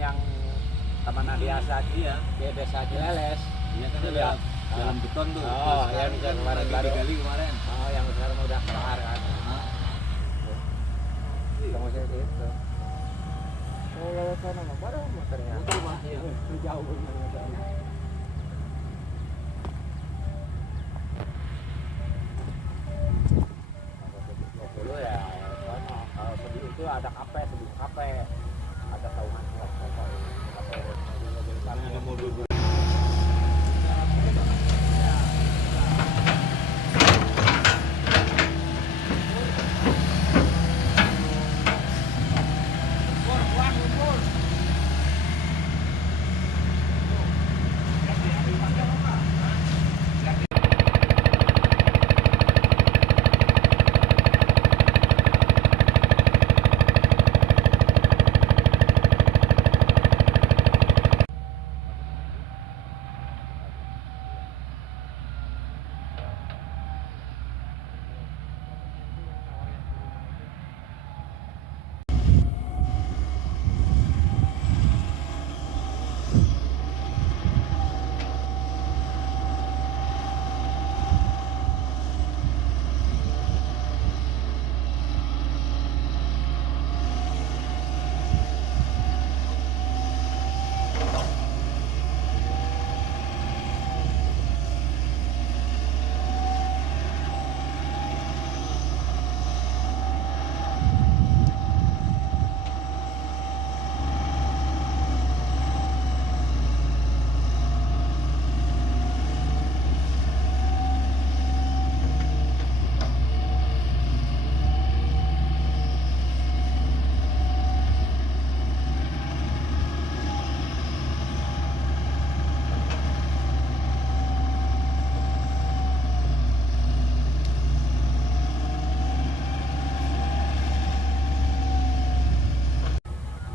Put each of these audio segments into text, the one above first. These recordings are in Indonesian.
yang Taman Adiasa Iya. di desa Cileles. Iya kan ada Iya. jalan beton tuh. Oh, Terus yang kan kemarin lagi baru. digali kemarin. Oh, yang sekarang udah kelar kan. Hah? Kamu saya itu. Oh, lewat sana mah baru motornya. Motor, Pak. Iya. Jauh motornya. Dulu ya, sono. Kalau sebelum itu ada kafe, sebelum kafe ada saungan kafe. Karena ada mobil.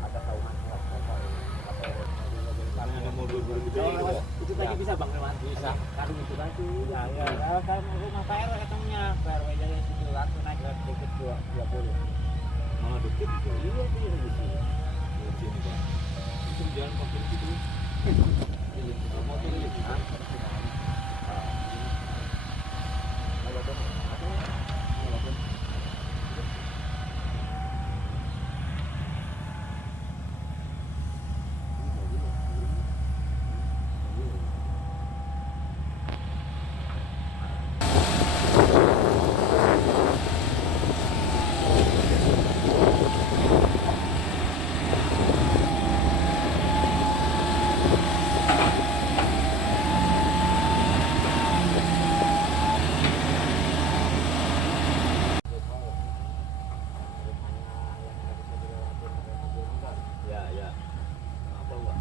Ada saungan kafe. Karena ada mobil gede. Itu tadi bisa Bang lewat bisa. Karung itu tadi. Ya, ya. Kalau rumah PRW katanya, PRW Jaya situ langsung naik ke dikit 20. Malah deket itu. Iya itu di sini. Di sini, Pak. Itu jalan pakai gitu. Iya, kita motor ini. Hah? Ya, ya. Apa, Pak?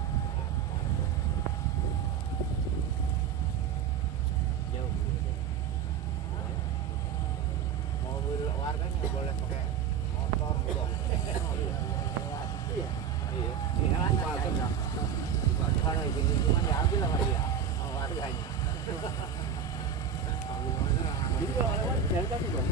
Jauh. Mobil warga nggak boleh pakai motor dong. Iya. Iya. Iya kan? Kalau lingkungan diambil sama dia, sama warganya. Jadi kalau lewat jalan kaki dong.